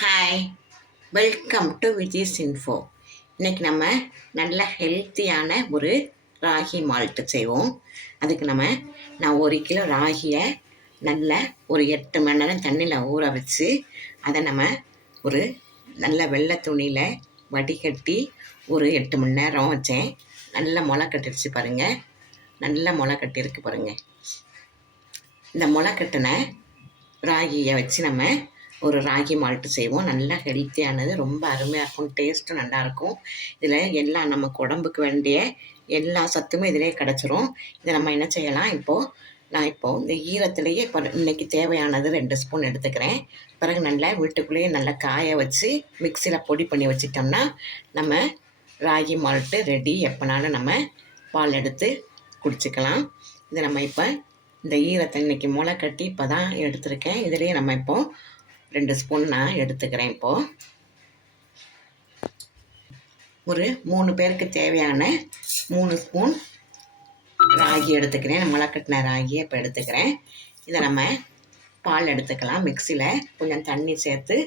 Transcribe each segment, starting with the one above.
Hi, welcome to Vijay's info. இன்றைக்கி நம்ம நல்ல ஹெல்த்தியான ஒரு ராகி மால்ட்டு செய்வோம். அதுக்கு நான் 1 கிலோ ராகியை நல்ல ஒரு 8 மணி நேரம் தண்ணியில் ஊற வச்சு அதை ஒரு நல்ல வெள்ளை துணியில் வடிகட்டி ஒரு 8 மணி நேரம் வச்சேன். நல்ல முளை கட்டிடுச்சு பாருங்கள், நல்ல முளை கட்டியிருக்கு பாருங்கள். இந்த முளை கட்டின ராகியை வச்சு ஒரு ராகி மால்ட்டு செய்வோம். நல்லா ஹெல்த்தியானது, ரொம்ப அருமையாக இருக்கும், டேஸ்ட்டும் நல்லாயிருக்கும். இதில் எல்லாம் நமக்கு உடம்புக்கு வேண்டிய எல்லா சத்துமே இதிலே கிடச்சிரும். இதை என்ன செய்யலாம், நான் இந்த ஈரத்துலேயே இன்றைக்கி தேவையானது 2 ஸ்பூன் எடுத்துக்கிறேன். பிறகு நல்லா வீட்டுக்குள்ளேயே நல்லா காய வச்சு மிக்சியில் பொடி பண்ணி வச்சிட்டோம்னா ராகி மால்ட்டு ரெடி. எப்போனாலும் பால் எடுத்து குடிச்சிக்கலாம். இதை இப்போ இந்த ஈரத்தை இன்றைக்கி முளை கட்டி இப்போ தான் எடுத்துருக்கேன். இதுலேயே இப்போது 2 ஸ்பூன் நான் எடுத்துக்கிறேன். இப்போது ஒரு 3 பேருக்கு தேவையான 3 ஸ்பூன் ராகி எடுத்துக்கிறேன். முளை கட்டின ராகியை இப்போ எடுத்துக்கிறேன். இதை பால் எடுத்துக்கலாம். மிக்சியில் கொஞ்சம் தண்ணி சேர்த்து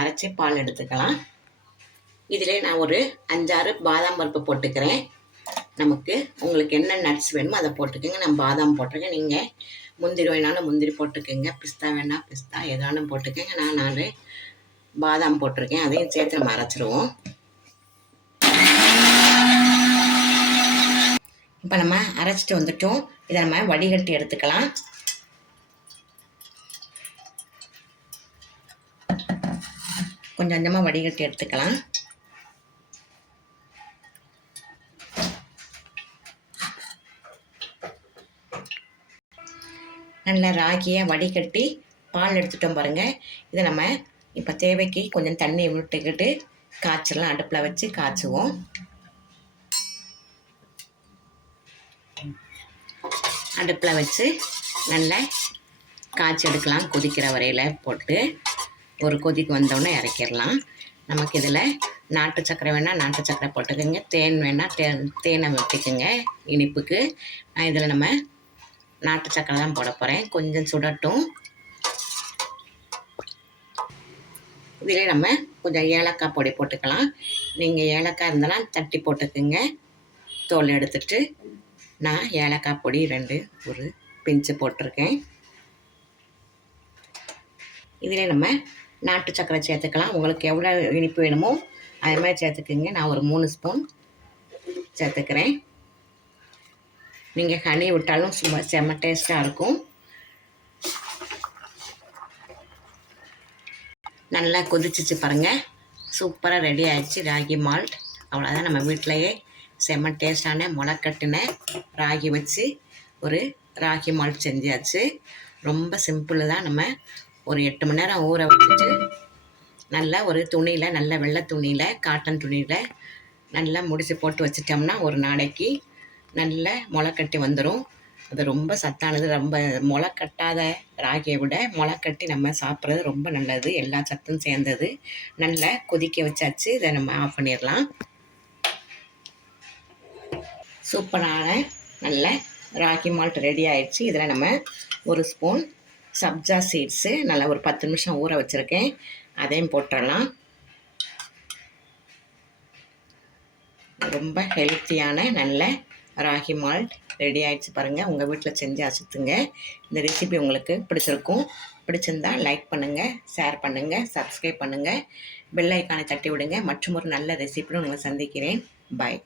அரைச்சி பால் எடுத்துக்கலாம். இதிலே நான் ஒரு 5-6 பாதாம் பருப்பு போட்டுக்கிறேன். உங்களுக்கு என்ன நட்ஸ் வேணுமோ அதை போட்டுக்கோங்க. நான் பாதாம் போட்டிருக்கேன். நீங்கள் முந்திரி வேணாலும் முந்திரி போட்டுக்கோங்க, பிஸ்தா வேணால் பிஸ்தா எதானும் போட்டுக்கோங்க. நான் 4 பாதாம் போட்டிருக்கேன். அதையும் சேர்த்து அரைச்சிடுவோம். இப்போ அரைச்சிட்டு வந்துட்டோம். இதை வடிகட்டி எடுத்துக்கலாம். கொஞ்சம் கொஞ்சமாக வடிகட்டி எடுத்துக்கலாம். நல்ல ராகியை வடிகட்டி பால் எடுத்துட்டோம் பாருங்கள். இதை இப்போ தேவைக்கு கொஞ்சம் தண்ணி விட்டுக்கிட்டு காய்ச்சலாம். அடுப்பில் வச்சு காய்ச்சுவோம். அடுப்பில் வச்சு நல்லா காய்ச்சி எடுக்கலாம். கொதிக்கிற வரையில் போட்டு ஒரு கொதிக்கு வந்தோடனே இறக்கிடலாம். இதில் நாட்டு சக்கரை வேணால் நாட்டு சக்கரை போட்டுக்கோங்க, தேன் வேணால் தேனை வெட்டிக்குங்க இனிப்புக்கு. இதில் நாட்டு சக்கரை தான் போட போகிறேன். கொஞ்சம் சுடட்டும். இதிலே கொஞ்சம் ஏலக்காய் பொடி போட்டுக்கலாம். நீங்கள் ஏலக்காய் இருந்தாலும் தட்டி போட்டுக்குங்க. தோல் எடுத்துட்டு நான் ஏலக்காய் பொடி 2 ஒரு பிஞ்சு போட்டிருக்கேன். இதிலே நாட்டு சக்கரை சேர்த்துக்கலாம். உங்களுக்கு எவ்வளோ இனிப்பு வேணுமோ அது மாதிரி சேர்த்துக்குங்க. நான் ஒரு 3 ஸ்பூன் சேர்த்துக்கிறேன். நீங்கள் ஹனி விட்டாலும் செம்ம டேஸ்ட்டாக இருக்கும். நல்லா கொதிச்சிச்சு பாருங்கள். சூப்பராக ரெடி ஆகிடுச்சு ராகி மால்ட். அவ்வளோதான், வீட்டிலையே செம்ம டேஸ்டான முளை கட்டின ராகி வச்சு ஒரு ராகி மால்ட் செஞ்சாச்சு. ரொம்ப சிம்பிள் தான். ஒரு 8 மணி நேரம் ஊற வச்சுட்டு நல்லா ஒரு துணியில், நல்ல வெள்ளை துணியில், காட்டன் துணியில் நல்லா முடிச்சு போட்டு வச்சிட்டோம்னா ஒரு நாளைக்கு நல்ல முளை கட்டி வந்துடும். அது ரொம்ப சத்தானது. ரொம்ப முளை கட்டாத ராகியை விட முளை கட்டி சாப்பிட்றது ரொம்ப நல்லது. எல்லா சத்தும் சேர்ந்தது. நல்லா கொதிக்க வச்சாச்சு. இதை ஆஃப் பண்ணிடலாம். சூப்பரான நல்ல ராகி மால்ட் ரெடி ஆயிடுச்சு. இதில் ஒரு ஸ்பூன் சப்ஜா சீட்ஸு நல்லா ஒரு 10 நிமிஷம் ஊற வச்சுருக்கேன். அதையும் போட்டுடலாம். ரொம்ப ஹெல்த்தியான நல்ல ராகி மால்ட் ரெடி ஆகிடுச்சு பாருங்கள். உங்கள் வீட்டில் செஞ்சு அசுத்துங்க. இந்த ரெசிபி உங்களுக்கு பிடிச்சிருக்கும். பிடிச்சிருந்தால் லைக் பண்ணுங்கள், ஷேர் பண்ணுங்கள், சப்ஸ்கிரைப் பண்ணுங்கள், பெல் ஐக்கானை தட்டி விடுங்க. மற்றும் ஒரு நல்ல ரெசிபியும் உங்களை சந்திக்கிறேன். பாய்.